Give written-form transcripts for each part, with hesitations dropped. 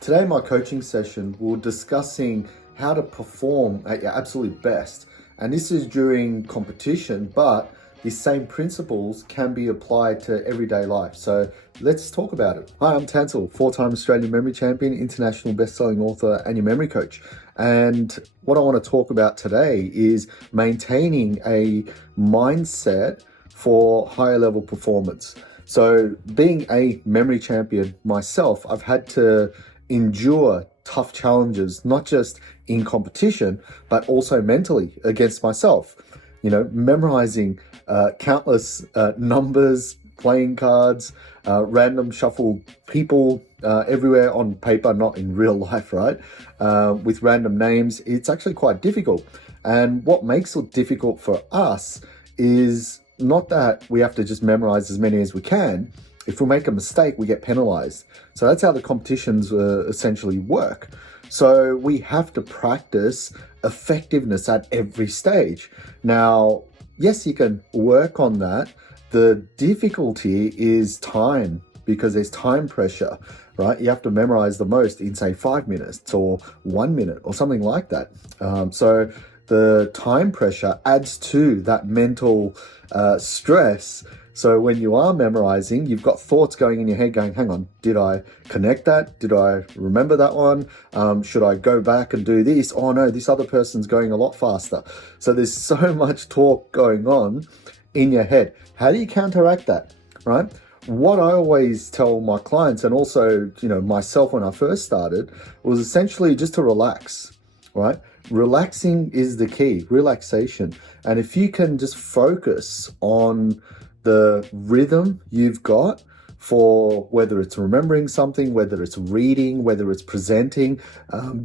Today in my coaching session, we're discussing how to perform at your absolute best. And this is during competition, but these same principles can be applied to everyday life. So let's talk about it. Hi, I'm Tansel, four-time Australian memory champion, international best-selling author, and your memory coach. And what I want to talk about today is maintaining a mindset for higher level performance. So being a memory champion myself, I've had to endure tough challenges, not just in competition, but also mentally against myself. Memorizing countless numbers, playing cards, random shuffled people everywhere on paper, not in real life, right? With random names, it's actually quite difficult. And what makes it difficult for us is not that we have to just memorize as many as we can. If we make a mistake, we get penalized. So that's how the competitions essentially work. So we have to practice effectiveness at every stage. Now, yes, you can work on that. The difficulty is time, because there's time pressure, right? You have to memorize the most in, say, 5 minutes or 1 minute or something like that. So the time pressure adds to that mental stress. So when you are memorizing, you've got thoughts going in your head going, hang on, did I connect that? Did I remember that one? Should I go back and do this? Oh no, this other person's going a lot faster. So there's so much talk going on in your head. How do you counteract that, right? What I always tell my clients, and also, myself when I first started, was essentially just to relax, right? Relaxing is the key, relaxation. And if you can just focus on the rhythm you've got for whether it's remembering something, whether it's reading, whether it's presenting,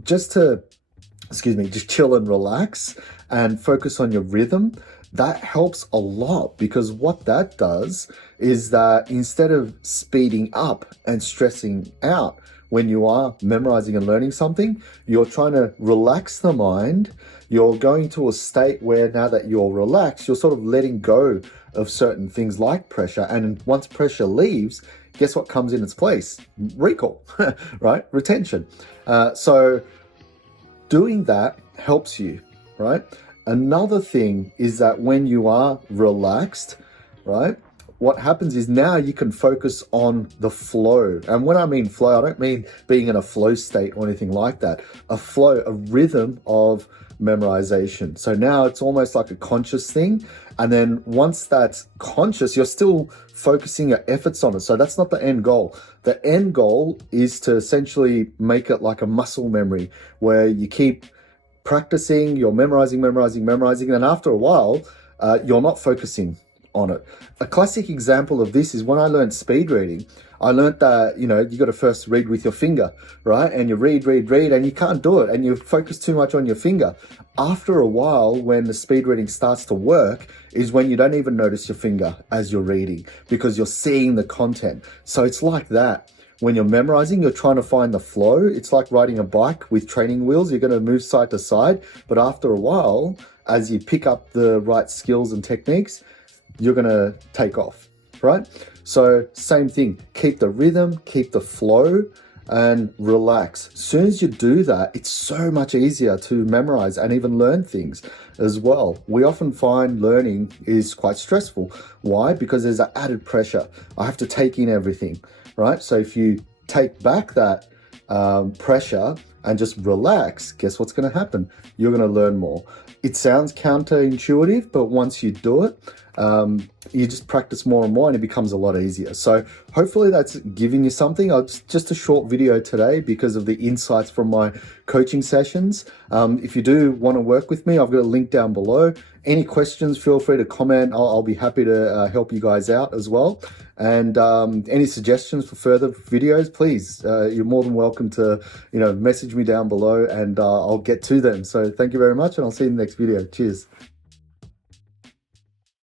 just chill and relax and focus on your rhythm. That helps a lot, because what that does is that instead of speeding up and stressing out when you are memorizing and learning something, you're trying to relax the mind. You're going to a state where now that you're relaxed, you're sort of letting go of certain things like pressure. And once pressure leaves, guess what comes in its place? Recall, right? Retention. So doing that helps you, right? Another thing is that when you are relaxed, right, what happens is now you can focus on the flow. And when I mean flow, I don't mean being in a flow state or anything like that. A flow, a rhythm of memorization. So now it's almost like a conscious thing. And then once that's conscious, you're still focusing your efforts on it. So that's not the end goal. The end goal is to essentially make it like a muscle memory where you keep practicing, you're memorizing. And after a while, you're not focusing on it. A classic example of this is when I learned speed reading. I learned that, you got to first read with your finger, right? And you read, and you can't do it. And you focus too much on your finger. After a while, when the speed reading starts to work, is when you don't even notice your finger as you're reading, because you're seeing the content. So it's like that. When you're memorizing, you're trying to find the flow. It's like riding a bike with training wheels. You're going to move side to side. But after a while, as you pick up the right skills and techniques, you're going to take off, right? So same thing, keep the rhythm, keep the flow, and relax. As soon as you do that, it's so much easier to memorize and even learn things as well. We often find learning is quite stressful. Why? Because there's an added pressure. I have to take in everything, right? So if you take back that pressure and just relax, guess what's going to happen? You're going to learn more. It sounds counterintuitive, but once you do it, you just practice more and more and it becomes a lot easier. So hopefully that's giving you something. It's just a short video today because of the insights from my coaching sessions. If you do want to work with me, I've got a link down below. Any questions, feel free to comment. I'll be happy to help you guys out as well. And any suggestions for further videos, please, you're more than welcome to message me down below and I'll get to them. So thank you very much, and I'll see you in the next video. Cheers.